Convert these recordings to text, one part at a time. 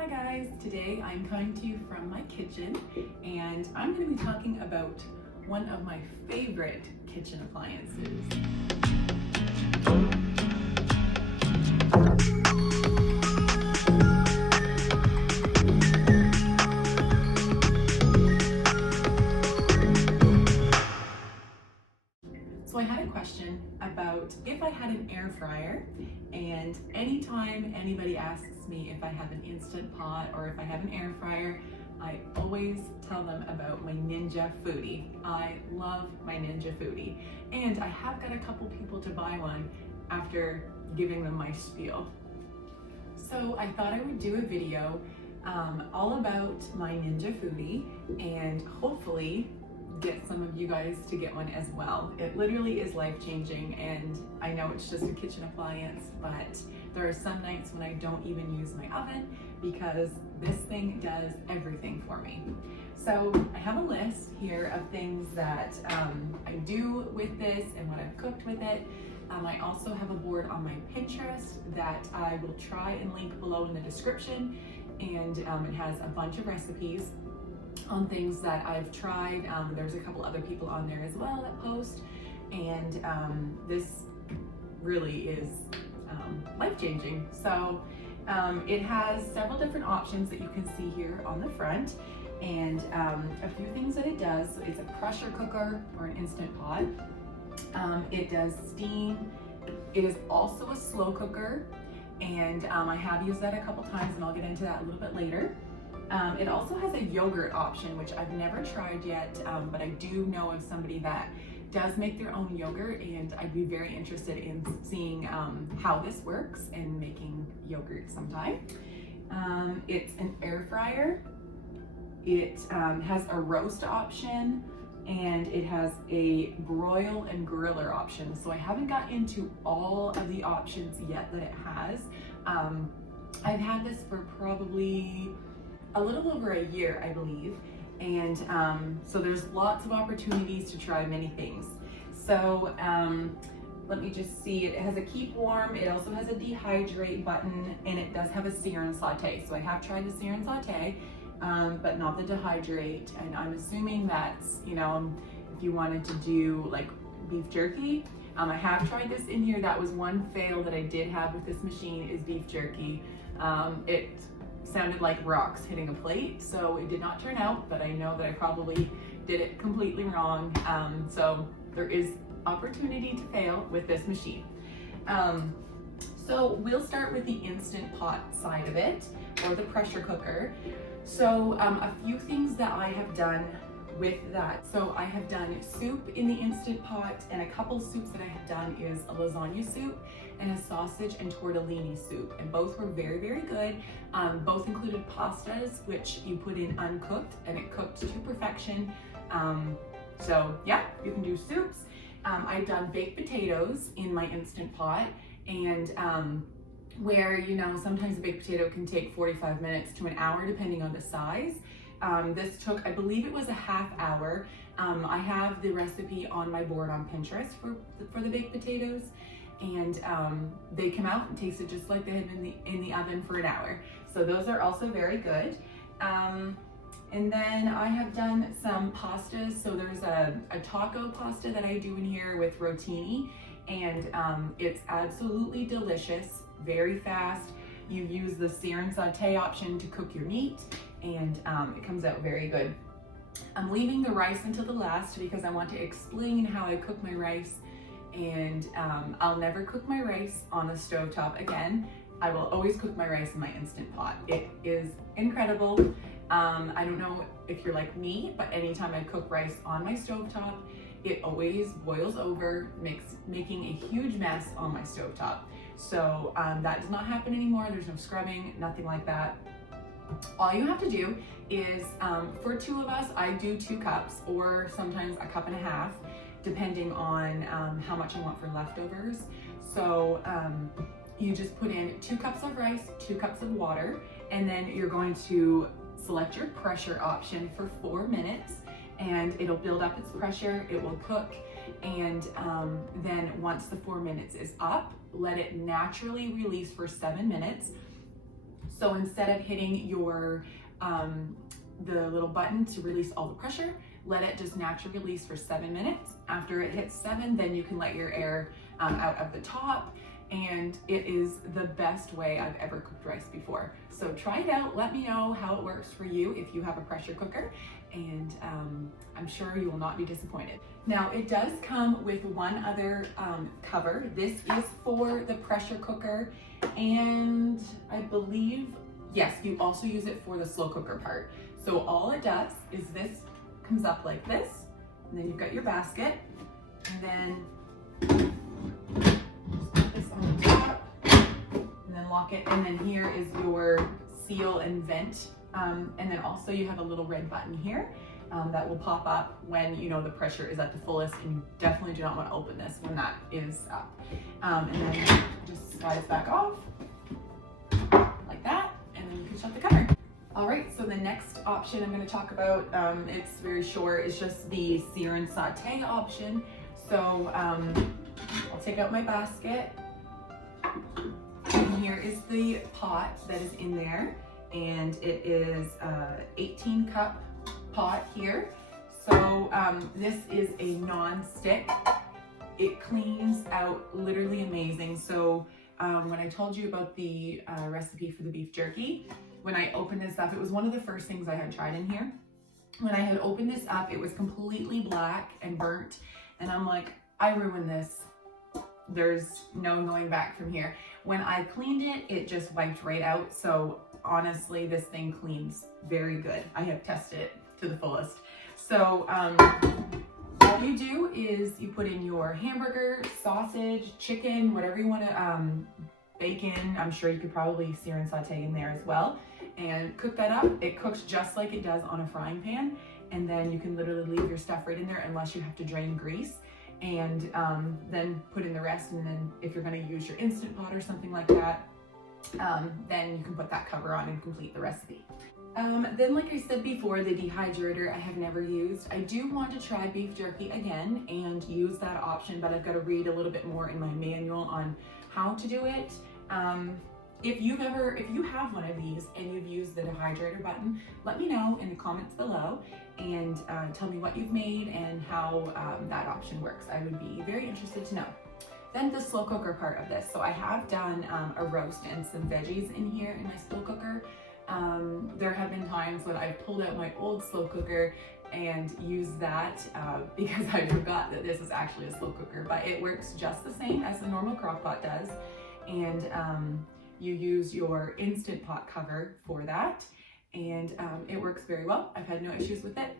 Hi guys, today I'm coming to you from my kitchen and I'm going to be talking about one of my favorite kitchen appliances. So I had a question about if I had an air fryer, and anytime anybody asks me if I have an Instant Pot or if I have an air fryer, I always tell them about my Ninja FOODI. I love my Ninja FOODI, and I have got a couple people to buy one after giving them my spiel. So I thought I would do a video all about my Ninja FOODI and hopefully get some of you guys to get one as well. It literally is life-changing, and I know it's just a kitchen appliance, but there are some nights when I don't even use my oven because this thing does everything for me. So I have a list here of things that I do with this and what I've cooked with it. I also have a board on my Pinterest that I will try and link below in the description, and it has a bunch of recipes on things that I've tried. There's a couple other people on there as well that post, and this really is life-changing. So it has several different options that you can see here on the front, and a few things that it does. It's a pressure cooker or an Instant Pot. It does steam. It is also a slow cooker, and I have used that a couple times, and I'll get into that a little bit later. It also has a yogurt option, which I've never tried yet, but I do know of somebody that does make their own yogurt, and I'd be very interested in seeing how this works and making yogurt sometime. It's an air fryer. It has a roast option, and it has a broil and griller option. So I haven't got into all of the options yet that it has. I've had this for probably a little over a year, I believe, and so there's lots of opportunities to try many things. So let me just see, it has a keep warm, it also has a dehydrate button, and it does have a sear and saute. So I have tried the sear and saute, but not the dehydrate, and I'm assuming that's, you know, if you wanted to do like beef jerky. I have tried this in here. That was one fail that I did have with this machine, is beef jerky. It sounded like rocks hitting a plate, so it did not turn out, but I know that I probably did it completely wrong. So there is opportunity to fail with this machine. So we'll start with the Instant Pot side of it, or the pressure cooker. So a few things that I have done with that. So I have done soup in the Instant Pot, and a couple soups that I have done is a lasagna soup and a sausage and tortellini soup, and both were very, very good. Both included pastas, which you put in uncooked, and it cooked to perfection. So yeah, you can do soups. I've done baked potatoes in my Instant Pot, and where, you know, sometimes a baked potato can take 45 minutes to an hour depending on the size. This took, I believe it was a half hour. I have the recipe on my board on Pinterest for the baked potatoes, and they come out and tasted just like they had been in the oven for an hour. So those are also very good. And then I have done some pastas. So there's a taco pasta that I do in here with rotini, and it's absolutely delicious, very fast. You use the sear and saute option to cook your meat, and it comes out very good. I'm leaving the rice until the last because I want to explain how I cook my rice, and I'll never cook my rice on a stovetop again. I will always cook my rice in my Instant Pot. It is incredible. I don't know if you're like me, but anytime I cook rice on my stovetop, it always boils over, making a huge mess on my stovetop. So that does not happen anymore. There's no scrubbing, nothing like that. All you have to do is, for two of us, I do 2 cups, or sometimes a cup and a half, depending on how much I want for leftovers. So you just put in 2 cups of rice, 2 cups of water, and then you're going to select your pressure option for 4 minutes, and it'll build up its pressure, it will cook, and then once the 4 minutes is up, let it naturally release for 7 minutes. So instead of hitting your the little button to release all the pressure, let it just naturally release for 7 minutes. After it hits 7, then you can let your air out of the top, and it is the best way I've ever cooked rice before. So try it out, let me know how it works for you if you have a pressure cooker, and I'm sure you will not be disappointed. Now it does come with one other cover. This is for the pressure cooker, and I believe, yes, you also use it for the slow cooker part. So all it does is this comes up like this, and then you've got your basket, and then just put this on the top, and then lock it, and then here is your seal and vent, and then also you have a little red button here that will pop up when you know the pressure is at the fullest, and you definitely do not want to open this when that is up. And then just slide it back off like that, and then you can shut the cover. All right, so the next option I'm going to talk about, it's very short, it's just the sear and saute option. So I'll take out my basket, and here is the pot that is in there, and it is a 18 cup pot here. So this is a non-stick. It cleans out literally amazing. So when I told you about the recipe for the beef jerky, when I opened this up, it was one of the first things I had tried in here. When I had opened this up, it was completely black and burnt, and I'm like, I ruined this. There's no going back from here. When I cleaned it, it just wiped right out. So honestly, this thing cleans very good. I have tested it to the fullest. So all you do is you put in your hamburger, sausage, chicken, whatever you want to, bacon. I'm sure you could probably sear and saute in there as well, and cook that up. It cooks just like it does on a frying pan, and then you can literally leave your stuff right in there unless you have to drain grease, and then put in the rest. And then if you're going to use your Instant Pot or something like that, then you can put that cover on and complete the recipe. Then, like I said before, the dehydrator I have never used. I do want to try beef jerky again and use that option, but I've got to read a little bit more in my manual on how to do it. If you have one of these and you've used the dehydrator button, let me know in the comments below, and tell me what you've made and how that option works. I would be very interested to know. Then the slow cooker part of this. So I have done a roast and some veggies in here in my slow cooker. There have been times when I've pulled out my old slow cooker and used that because I forgot that this is actually a slow cooker, but it works just the same as the normal crock pot does. And you use your Instant Pot cover for that, and it works very well. I've had no issues with it.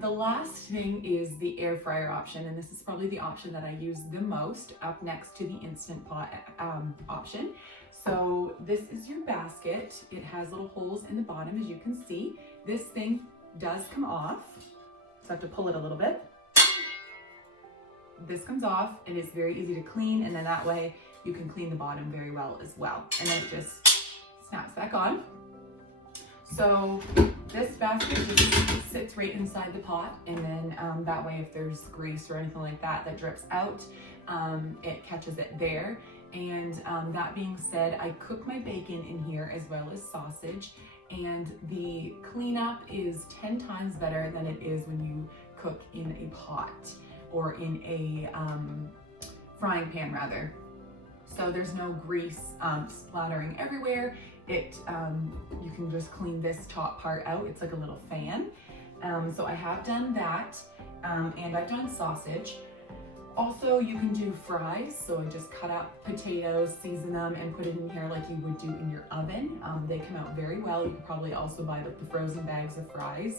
The last thing is the air fryer option, and this is probably the option that I use the most, up next to the Instant Pot option. So this is your basket. It has little holes in the bottom, as you can see. This thing does come off, so I have to pull it a little bit. This comes off, and it's very easy to clean, and then that way you can clean the bottom very well as well. And then it just snaps back on. So this basket just sits right inside the pot, and then that way if there's grease or anything like that that drips out, it catches it there. And that being said, I cook my bacon in here as well as sausage, and the cleanup is 10 times better than it is when you cook in a pot or in a frying pan rather. So there's no grease splattering everywhere. You can just clean this top part out. It's like a little fan. So I have done that, and I've done sausage. Also, you can do fries. So I just cut up potatoes, season them, and put it in here like you would do in your oven. They come out very well. You could probably also buy the frozen bags of fries.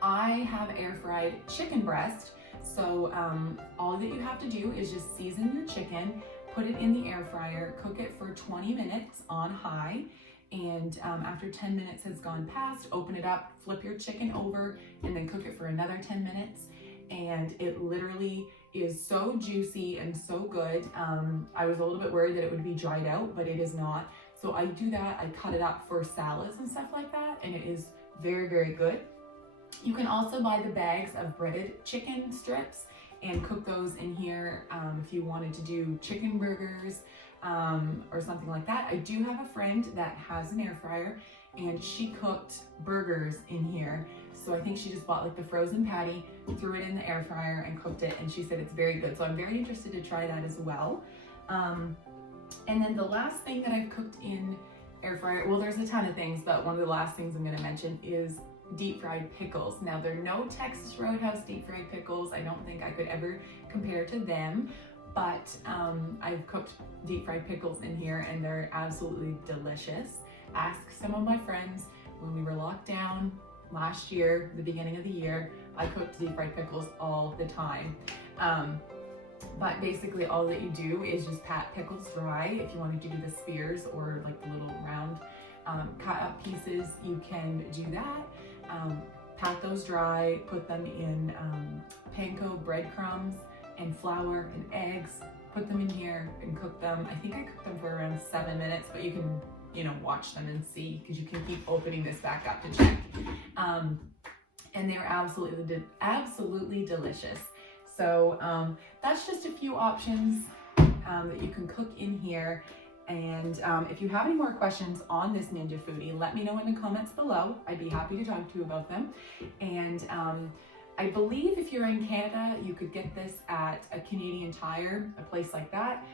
I have air fried chicken breast. So all that you have to do is just season your chicken, put it in the air fryer, cook it for 20 minutes on high, and after 10 minutes has gone past, open it up, flip your chicken over, and then cook it for another 10 minutes. And it literally is so juicy and so good. I was a little bit worried that it would be dried out, but it is not. So I do that, I cut it up for salads and stuff like that, and it is very, very good. You can also buy the bags of breaded chicken strips and cook those in here if you wanted to do chicken burgers or something like that. I do have a friend that has an air fryer, and she cooked burgers in here. So I think she just bought like the frozen patty, threw it in the air fryer and cooked it, and she said it's very good. So I'm very interested to try that as well. And then the last thing that I've cooked in air fryer, well, there's a ton of things, but one of the last things I'm going to mention is deep fried pickles. Now, they're no Texas Roadhouse deep fried pickles. I don't think I could ever compare to them, but I've cooked deep fried pickles in here and they're absolutely delicious. Ask some of my friends. When we were locked down last year, the beginning of the year, I cooked deep fried pickles all the time. But basically all that you do is just pat pickles dry. If you wanted to do the spears or like the little round cut up pieces, you can do that. Pat those dry, put them in panko breadcrumbs and flour and eggs, put them in here and cook them. I think I cooked them for around 7 minutes, but you can, you know, watch them and see, because you can keep opening this back up to check. And they're absolutely delicious. So that's just a few options that you can cook in here. And if you have any more questions on this Ninja FOOdi, let me know in the comments below. I'd be happy to talk to you about them. And I believe if you're in Canada, you could get this at a Canadian Tire, a place like that.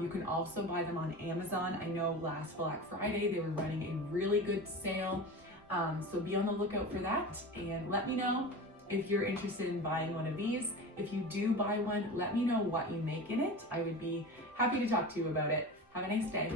You can also buy them on Amazon. I know last Black Friday, they were running a really good sale. So be on the lookout for that, and let me know if you're interested in buying one of these. If you do buy one, let me know what you make in it. I would be happy to talk to you about it. Have a nice day.